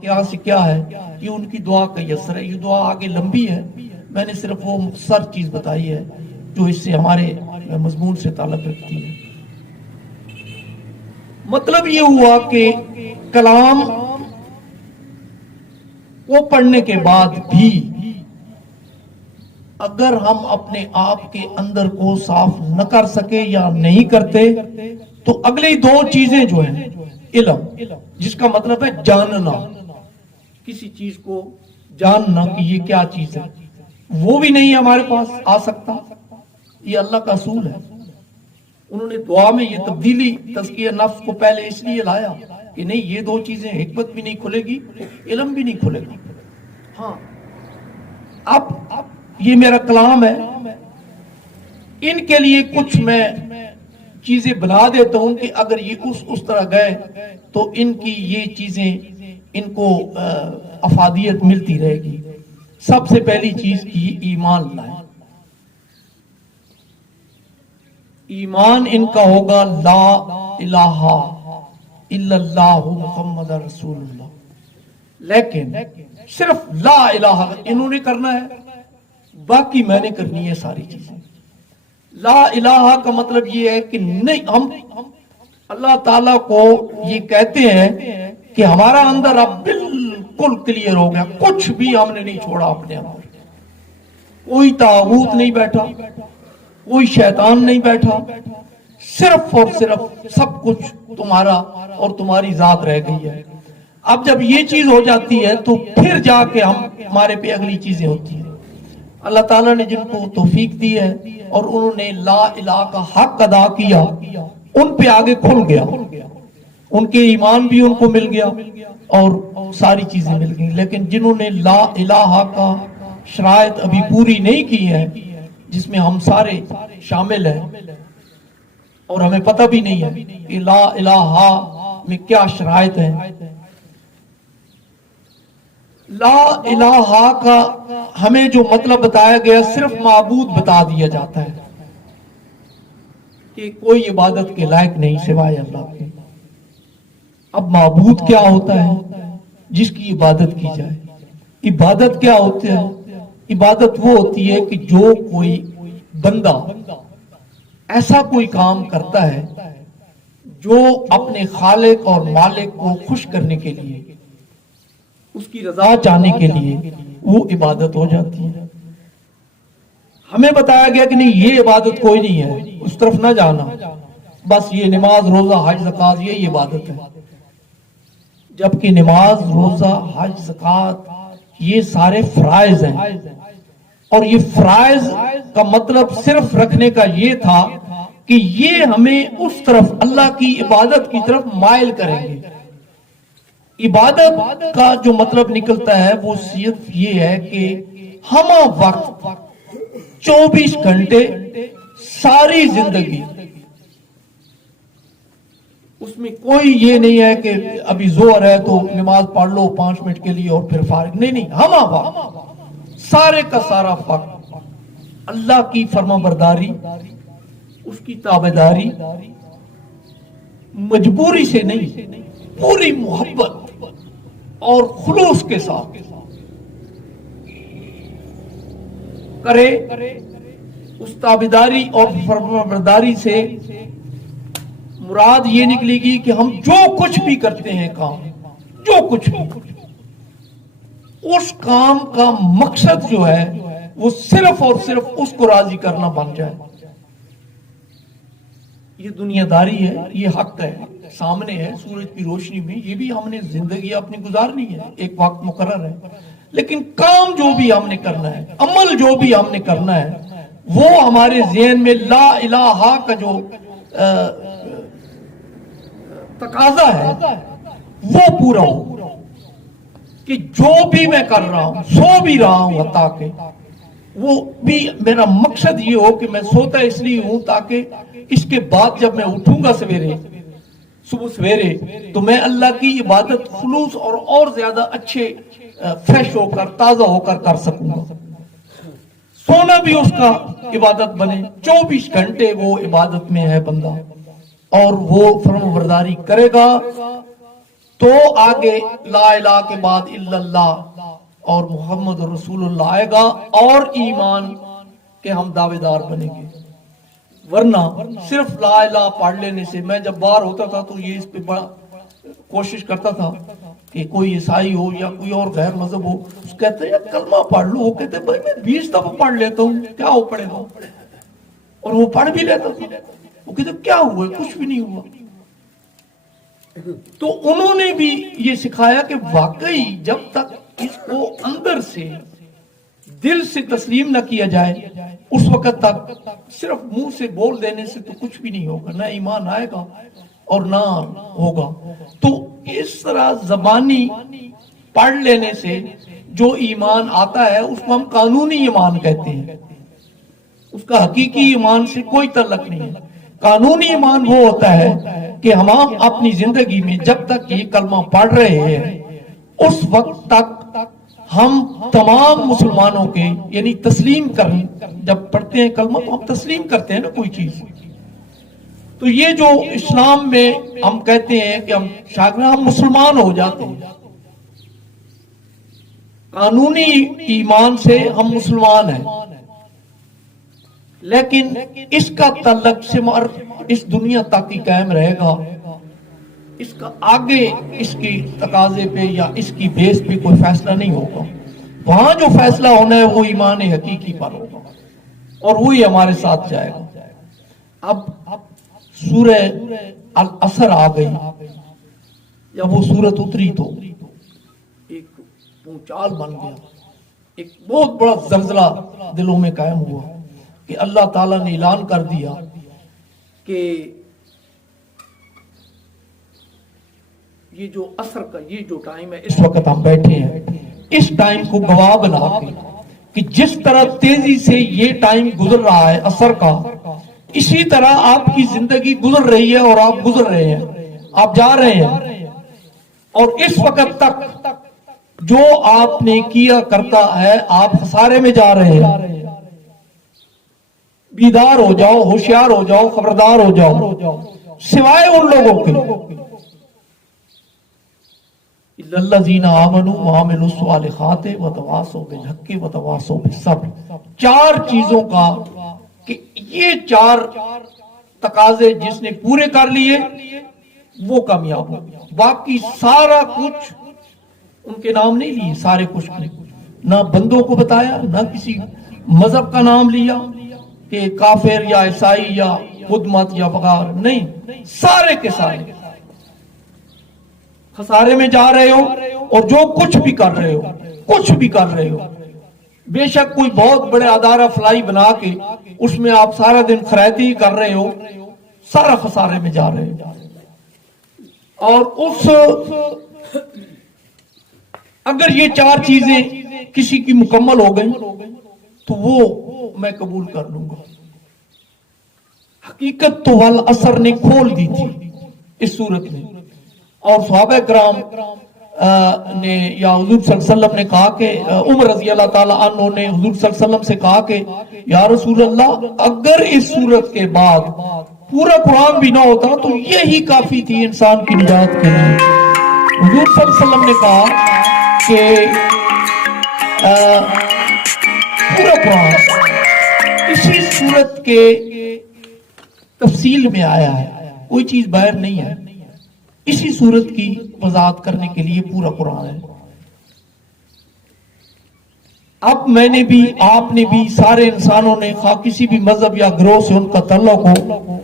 کیا سے کیا ہے، یہ ان کی دعا کا اثر ہے. یہ دعا آگے لمبی ہے، میں نے صرف وہ مختصر چیز بتائی ہے جو اس سے ہمارے مضمون سے تعلق رکھتی ہے. مطلب یہ ہوا کہ کلام کو پڑھنے کے بعد بھی اگر ہم اپنے آپ کے اندر کو صاف نہ کر سکے یا نہیں کرتے تو اگلی دو چیزیں جو ہیں، علم جس کا مطلب ہے جاننا، کسی چیز کو جاننا کہ یہ کیا چیز ہے، وہ بھی نہیں ہمارے پاس آ سکتا. یہ اللہ کا اصول ہے. انہوں نے دعا میں یہ تبدیلی تزکیہ نفس کو پہلے اس لیے لایا کہ نہیں، یہ دو چیزیں، حکمت بھی نہیں کھلے گی، علم بھی نہیں کھلے گا. ہاں، اب یہ میرا کلام ہے، ان کے لیے کچھ میں چیزیں بنا دیتا ہوں کہ اگر یہ اس طرح گئے تو ان کی یہ چیزیں ان کو افادیت ملتی رہے گی. سب سے پہلی چیز یہ ایمان لائیں. ایمان ان کا ہوگا لا الہ الا اللہ محمد رسول اللہ. لیکن صرف لا الہ انہوں نے کرنا ہے، باقی میں نے کرنی ہے ساری چیزیں. لا الہ کا مطلب یہ ہے کہ نہیں، ہم اللہ تعالیٰ کو یہ کہتے ہیں کہ ہمارا اندر اب بالکل کلیئر ہو گیا، کچھ بھی ہم نے نہیں چھوڑا اپنے اندر. کوئی طاغوت نہیں بیٹھا، کوئی شیطان نہیں بیٹھا، صرف اور صرف سب کچھ تمہارا اور تمہاری ذات رہ گئی ہے. اب جب یہ چیز ہو جاتی ہے تو پھر جا کے ہمارے پہ اگلی چیزیں ہوتی ہیں. اللہ تعالیٰ نے جن کو توفیق دی ہے اور انہوں نے لا الہ کا حق ادا کیا، ان پہ آگے کھل گیا، ان کے ایمان بھی ان کو مل گیا اور ساری چیزیں مل گئی. لیکن جنہوں نے لا الہ کا شرائط ابھی پوری نہیں کی ہے، جس میں ہم سارے شامل ہیں اور ہمیں پتہ بھی نہیں ہے کہ لا الہ میں کیا شرائط ہیں. لا الہ کا ہمیں جو مطلب بتایا گیا، صرف معبود بتا دیا جاتا ہے کہ کوئی عبادت کے لائق نہیں سوائے اللہ کے. اب معبود کیا ہوتا ہے؟ جس کی عبادت کی جائے. عبادت کیا ہوتی ہے؟ عبادت وہ ہوتی ہے کہ جو کوئی بندہ ایسا کوئی کام کرتا ہے جو اپنے خالق اور مالک کو خوش کرنے کے لیے، اس کی رضا چاہنے کے لیے وہ عبادت ہو جاتی ہے. ہمیں بتایا گیا کہ نہیں، یہ عبادت کوئی نہیں ہے، اس طرف نہ جانا، بس یہ نماز روزہ حج زکات یہی عبادت ہے. جبکہ نماز روزہ حج زکات یہ سارے فرائض ہیں، اور یہ فرائض کا مطلب صرف رکھنے کا یہ تھا کہ یہ ہمیں اس طرف اللہ کی عبادت کی طرف مائل کریں گے. عبادت کا جو مطلب نکلتا ہے وہ صرف یہ ہے کہ ہم وقت 24 گھنٹے ساری زندگی، اس میں کوئی یہ نہیں ہے کہ ابھی زور ہے تو نماز پڑھ لو 5 منٹ کے لیے اور پھر فارغ. نہیں، ہم وقت، سارے کا سارا وقت اللہ کی فرما برداری، اس کی تابعداری، مجبوری سے نہیں، پوری محبت اور خلوص کے ساتھ کرے. اس تابعداری اور فرمانبرداری سے مراد یہ نکلے گی کہ ہم جو کچھ بھی کرتے ہیں کام، جو کچھ بھی، اس کام کا مقصد جو ہے وہ صرف اور صرف اس کو راضی کرنا بن جائے. یہ دنیا داری ہے، یہ حق ہے، سامنے ہے سورج کی روشنی میں. یہ بھی ہم نے زندگی اپنی گزارنی ہے، ایک وقت مقرر ہے. لیکن کام جو بھی ہم نے کرنا ہے، عمل جو بھی ہم نے کرنا ہے، وہ ہمارے ذہن میں لا الہ کا جو تقاضا ہے وہ پورا ہو، کہ جو بھی میں کر رہا ہوں، سو بھی رہا ہوں، حتیٰ کہ وہ بھی میرا مقصد یہ ہو کہ میں سوتا اس لیے ہوں تاکہ اس کے بعد جب میں اٹھوں گا صبح سویرے تو میں اللہ کی عبادت خلوص اور زیادہ اچھے فریش ہو کر، تازہ ہو کر سکوں گا. سونا بھی اس کا عبادت بنے. 24 گھنٹے وہ عبادت میں ہے بندہ، اور وہ فرمانبرداری کرے گا تو آگے لا الہ کے بعد الا اللہ اور محمد رسول اللہ آئے گا اور ایمان کے ہم دعوے دار بنیں گے. ورنہ صرف لا الہ پڑھ لینے سے، میں جب باہر ہوتا تھا تو یہ اس پہ بڑا کوشش کرتا تھا کہ کوئی عیسائی ہو یا کوئی اور غیر مذہب ہو، اس کہتے ہیں کلمہ پڑھ لو، وہ کہتے ہیں بھائی میں 20 دفعہ پڑھ لیتا ہوں، کیا ہو پڑے گا، اور وہ پڑھ بھی لیتا تھا. وہ کہتے ہیں کیا ہوا ہے، کچھ بھی نہیں ہوا. تو انہوں نے بھی یہ سکھایا کہ واقعی جب تک اس کو اندر سے دل سے تسلیم نہ کیا جائے اس وقت تک صرف منہ سے بول دینے سے تو کچھ بھی نہیں ہوگا، نہ ایمان آئے گا اور نہ ہوگا. تو اس طرح زبانی پڑھ لینے سے جو ایمان آتا ہے اس کو ہم قانونی ایمان کہتے ہیں، اس کا حقیقی ایمان سے کوئی تعلق نہیں ہے. قانونی ایمان وہ ہوتا ہے کہ ہم اپنی زندگی میں جب تک یہ کلمہ پڑھ رہے ہیں اس وقت تک ہم تمام مسلمانوں کے یعنی تسلیم کریں. جب پڑھتے ہیں کلمہ تو ہم تسلیم کرتے ہیں نا کوئی چیز. تو یہ جو اسلام میں ہم کہتے ہیں کہ ہم مسلمان ہو جاتے ہیں، قانونی ایمان سے ہم مسلمان ہیں، لیکن اس کا تعلق صرف اس دنیا تک ہی قائم رہے گا. اس کا آگے اس کی تقاضے پہ یا اس کی بیس پہ کوئی فیصلہ نہیں ہوگا. وہاں جو فیصلہ ہونا ہے وہ ایمان حقیقی پر ہوگا اور وہی ہمارے ساتھ جائے گا. اب سورہ العصر آ گئی، جب وہ سورت اتری تو ایک پونچال بن گیا، ایک بہت بڑا زلزلہ دلوں میں قائم ہوا کہ اللہ تعالیٰ نے اعلان کر دیا کہ یہ جو عصر کا یہ جو ٹائم ہے اس وقت ہم بیٹھے ہیں، اس ٹائم کو گواہ بنا کے کہ جس طرح تیزی سے یہ ٹائم گزر رہا ہے عصر کا، اسی طرح آپ کی زندگی گزر رہی ہے اور آپ گزر رہے ہیں، آپ جا رہے ہیں. اور اس وقت تک جو آپ نے کیا کرتا ہے آپ خسارے میں جا رہے ہیں. بیدار ہو جاؤ، ہوشیار ہو جاؤ، خبردار ہو جاؤ، سوائے ان لوگوں کے الذین آمنوا وعملوا الصالحات وتواصوا بالحق وتواصوا بالصبر. 4 چیزوں کا کہ یہ 4 تقاضے جس نے پورے کر لیے وہ کامیاب ہو. باقی سارا کچھ ان کے نام نہیں لیے، سارے کچھ نہ بندوں کو بتایا، نہ کسی مذہب کا نام لیا کہ کافر یا عیسائی یا بدھ مت یا بغیر، نہیں، سارے کے سارے خسارے میں جا رہے ہو. اور جو کچھ بھی کر رہے ہو، بے شک کوئی بہت بڑے ادارہ فلائی بنا کے اس میں آپ سارا دن خریدی کر رہے ہو، سارا خسارے میں جا رہے ہو. اور اگر یہ 4 چیزیں کسی کی مکمل ہو گئی تو وہ میں قبول کر لوں گا. حقیقت تو والعصر نے کھول دی تھی اس صورت میں، اور صحابہ کرام نے یا حضور صلی اللہ علیہ وسلم نے کہا کہ عمر رضی اللہ تعالی عنہ نے حضور صلی اللہ علیہ وسلم سے کہا کہ یا رسول اللہ اگر اس صورت کے بعد پورا قرآن بھی نہ ہوتا تو یہی کافی تھی انسان کی نجات کے لیے. حضور صلی اللہ علیہ وسلم نے کہا کہ پورا قرآن اسی صورت کے تفصیل میں آیا ہے، کوئی چیز باہر نہیں ہے، اسی صورت کی وضاحت کرنے کے لیے پورا قرآن ہے. اب میں نے بھی، آپ نے بھی، سارے انسانوں نے خواہ کسی بھی مذہب یا گروہ سے ان کا تعلق ہو،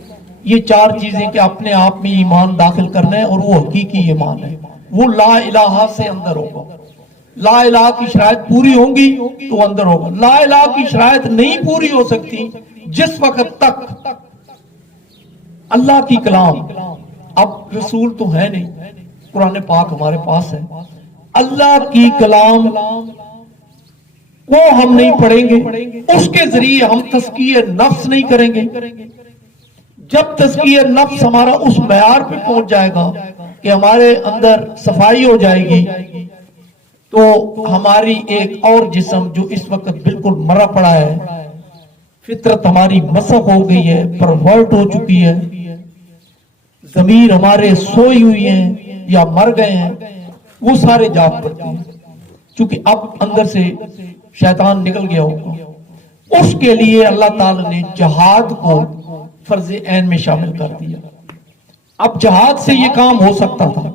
یہ 4 چیزیں کہ اپنے آپ میں ایمان داخل کرنا ہے، اور وہ حقیقی ایمان ہے، وہ لا الہ سے اندر ہوگا. لا الہ کی شرائط پوری ہوں گی تو اندر ہوگا. لا الہ کی شرائط نہیں پوری ہو سکتی جس وقت تک اللہ کی کلام، اب رسول تو ہے نہیں، قرآن پاک ہمارے پاس ہے، اللہ کی کلام کو ہم نہیں پڑھیں گے، اس کے ذریعے ہم تزکیہ نفس نہیں کریں گے. جب تزکیہ نفس ہمارا اس معیار پہ پہنچ جائے گا کہ ہمارے اندر صفائی ہو جائے گی تو ہماری ایک اور جسم جو اس وقت بالکل مرا پڑا ہے، فطرت ہماری مسخ ہو گئی ہے، پرورٹ ہو چکی ہے، ضمیر ہمارے سوئی ہوئی ہیں، یا مر گئے ہیں وہ سارے جاگ پڑتے ہیں، چونکہ اب اندر سے شیطان نکل گیا ہوگا۔ اس کے لیے اللہ تعالی نے جہاد کو فرض عین میں شامل کر دیا۔ اب جہاد سے یہ کام ہو سکتا تھا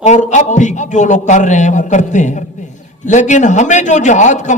اور اب بھی جو لوگ کر رہے ہیں وہ کرتے ہیں، لیکن ہمیں جو جہاد کا